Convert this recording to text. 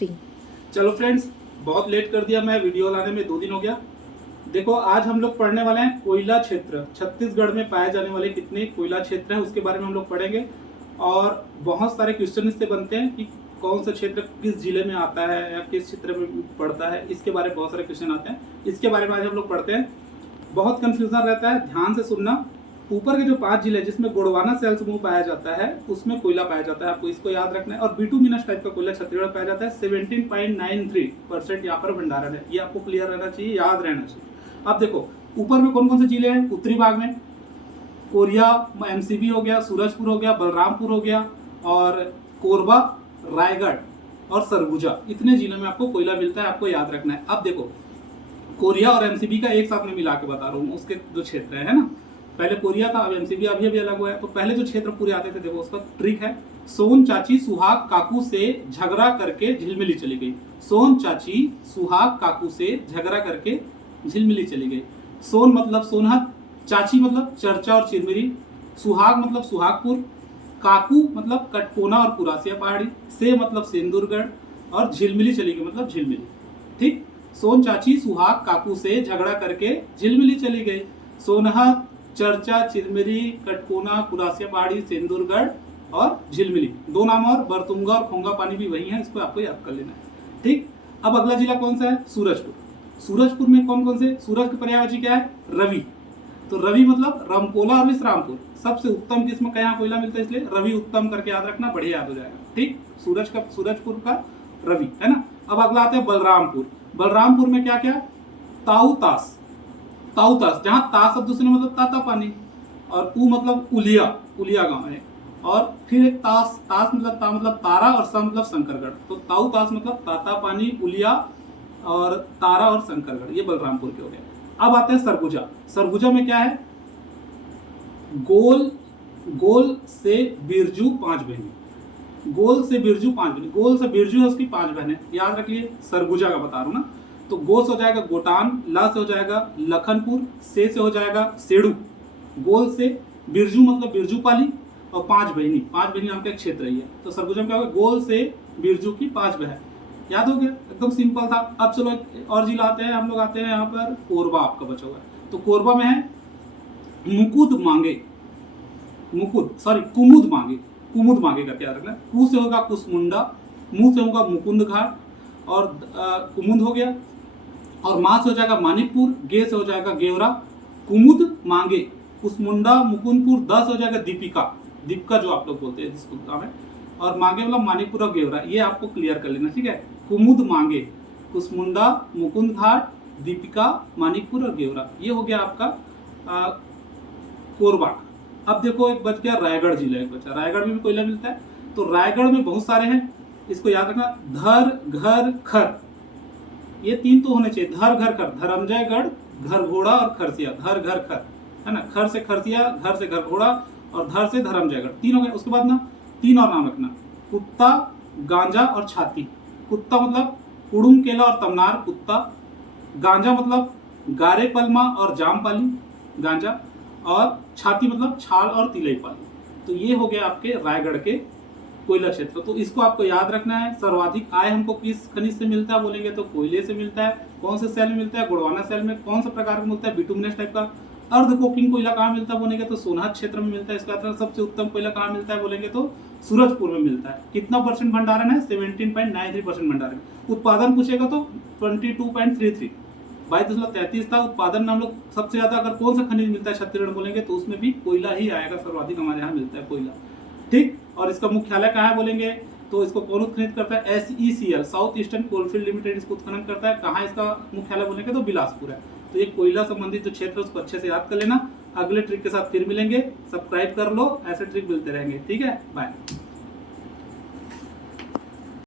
3। चलो फ्रेंड्स, बहुत लेट कर दिया, मैं वीडियो लाने में 2 दिन हो गया। देखो, आज हम लोग पढ़ने वाले हैं कोयला क्षेत्र। छत्तीसगढ़ में पाए जाने वाले कितने कोयला क्षेत्र हैं उसके बारे में हम लोग पढ़ेंगे। और बहुत सारे क्वेश्चन इससे बनते हैं कि कौन सा क्षेत्र किस जिले में आता है या किस क्षेत्र में पड़ता है, इसके बारे में बहुत सारे क्वेश्चन आते हैं। इसके बारे में आज हम लोग पढ़ते हैं। बहुत कंफ्यूजन रहता है, ध्यान से सुनना। ऊपर के जो 5 जिले जिसमें गोंडवाना सेल समूह पाया जाता है उसमें कोयला पाया जाता है, आपको इसको याद रखना है। और बिटुमिनस टाइप का कोयला छत्तीसगढ़ पाया जाता है। 17.93% यहाँ पर भंडारण है, ये आपको क्लियर रहना चाहिए, याद रहना चाहिए। अब देखो, ऊपर में कौन कौन से जिले हैं। उत्तरी भाग में कोरिया, एमसीबी हो गया, सूरजपुर हो गया, बलरामपुर हो गया, और कोरबा, रायगढ़ और सरगुजा, इतने जिलों में आपको कोयला मिलता है, आपको याद रखना है। अब देखो, कोरिया और एमसीबी का एक साथ में मिला के बता रहा हूँ, उसके जो क्षेत्र है ना, पहले कोरिया था, अब एमसीबी अभी अलग हुआ है। तो पहले जो क्षेत्र पूरे आते थे, देखो उसका ट्रिक है। सोन चाची सुहाग काकू से झगड़ा करके झिलमिली चली गई। सोन चाची सुहाग काकू से झगड़ा करके झिलमिली चली गई। सोन मतलब सोनहत, चाची मतलब चर्चा और चिरमिरी, सुहाग मतलब सुहागपुर, काकू मतलब कटकोना और कुरासिया पहाड़ी, से मतलब सेंदुरगढ़, और झिलमिली चली गई मतलब झिलमिली। ठीक, सोन चाची सुहाग काकू से झगड़ा करके झिलमिली चली गई। सोनहत, चर्चा, चिरमिरी, कटकोना, कुरासिया पहाड़ी, सेंदुरगढ़ और झिलमिली, 2 नाम और। बरतुंगा और खोंगा पानी भी वही है, इसको आपको याद कर लेना है। ठीक, अब अगला जिला कौन सा है। सूरजपुर। सूरजपुर में कौन कौन से, सूरज के पर्यायवाची क्या है, रवि। तो रवि मतलब रमकोला और विश्रामपुर। सबसे उत्तम किस्म का यहाँ कोयला मिलता है, इसलिए रवि उत्तम करके याद रखना, बढ़िया याद हो जाएगा। ठीक, सूरजपुर का रवि है ना। अब अगला आता है बलरामपुर। बलरामपुर में क्या क्या, ताऊतास, जहाँ ता शब्द से मतलब ताता पानी, और उ मतलब उलिया गांव है। और फिर एक तास मतलब ता मतलब तारा, और स मतलब शंकरगढ़। तो ताऊतास मतलब ताता पानी, उलिया और तारा और शंकरगढ़, ये बलरामपुर के हो गए। अब आते हैं सरगुजा। सरगुजा में क्या है, गोल से बिरजू 5 बहनें। गोल से बिरजू 5 बहनें, गोल से बिरजू है उसकी 5 बहनें, याद रखिए। सरगुजा का बता रहा हूं ना। तो गो से हो जाएगा गोटान, ला से हो जाएगा लखनपुर, से हो जाएगा सेडू। गोल से बिरजू मतलब बिरजू पाली, और 5 बहनी नाम का एक क्षेत्र ही है। तो सरगुजा में क्या होगा, गोल से बिरजू की 5 बहन। याद हो गया, एकदम सिंपल था। अब चलो और जिला आते हैं, हम लोग आते हैं यहाँ पर कोरबा, आपका बचा हुआ है। तो कोरबा में है कुमुद मांगे करके याद रखना। कु से होगा कुसमुंडा, मुंह से होगा मुकुंद घाट, और कुमुद हो गया। और माँ से हो जाएगा मानिकपुर, गे से हो जाएगा गेवरा। कुमुद मांगे, कुसमुंडा, मुकुंदपुर, द से हो जाएगा दीपिका जो आप लोग बोलते हैं जिसको काम है, और मांगे मतलब मानिकपुर और गेवरा, ये आपको क्लियर कर लेना। ठीक है, कुमुद मांगे, कुसमुंडा, मुकुंद घाट, दीपिका, मानिकपुर और गेवरा, ये हो गया आपका कोरबा। अब देखो, एक बच गया रायगढ़ जिला, एक बचा। रायगढ़ में भी कोयला मिलता है। तो रायगढ़ में बहुत सारे हैं, इसको याद रखना। धर, घर, खर, ये 3 तो होने चाहिए। धर, घर, खर, धरमजयगढ़, घर घोड़ा और खरसिया। धर, घर, खर है ना। खर से खरसिया, घर से घर घोड़ा, और धर से धरमजयगढ़, 3 हो गए। उसके बाद ना 3 और नाम रखना, कुत्ता, गांजा और छाती। कुत्ता मतलब कुड़ुम केला और तमनार कुत्ता। गांजा मतलब गारे पलमा और जामपाली गांजा, और छाती मतलब छाल और तिलई पाली। तो ये हो गया आपके रायगढ़ के कोयला क्षेत्र। तो इसको आपको याद रखना है। सर्वाधिक आय हमको किस खनिज से मिलता है बोलेंगे तो कोयले से मिलता है। कौन से सेल में मिलता है, गोंडवाना सेल में। कौन सा प्रकार का मिलता है, बिटुमिनस टाइप का। अर्ध कोकिंग कोयला कहाँ मिलता है बोलेंगे तो सोनहत क्षेत्र में मिलता है। इसका मतलब सबसे उत्तम कोयला कहाँ मिलता है बोलेंगे तो सूरजपुर में मिलता है। कितना % भंडारण है, 17.93% भंडारण। उत्पादन पूछेगा तो 22.33, 22.33 था उत्पादन में। हम लोग सबसे ज्यादा अगर कौन सा खनिज मिलता है छत्तीसगढ़ बोलेंगे तो उसमें भी कोयला ही आएगा, सर्वाधिक हमारे यहाँ मिलता है कोयला। ठीक, और इसका मुख्यालय कहाँ है बोलेंगे तो इसको कौन उत्खनन करता है, SECL, south eastern coalfield limited इसको उत्खनन करता है। कहाँ इसका मुख्यालय बोलेंगे तो बिलासपुर है। तो ये कोयला संबंधित जो क्षेत्र है उसको अच्छे से याद कर लेना। अगले ट्रिक के साथ फिर मिलेंगे, सब्सक्राइब कर लो, ऐसे ट्रिक मिलते रहेंगे। ठीक है, बाय।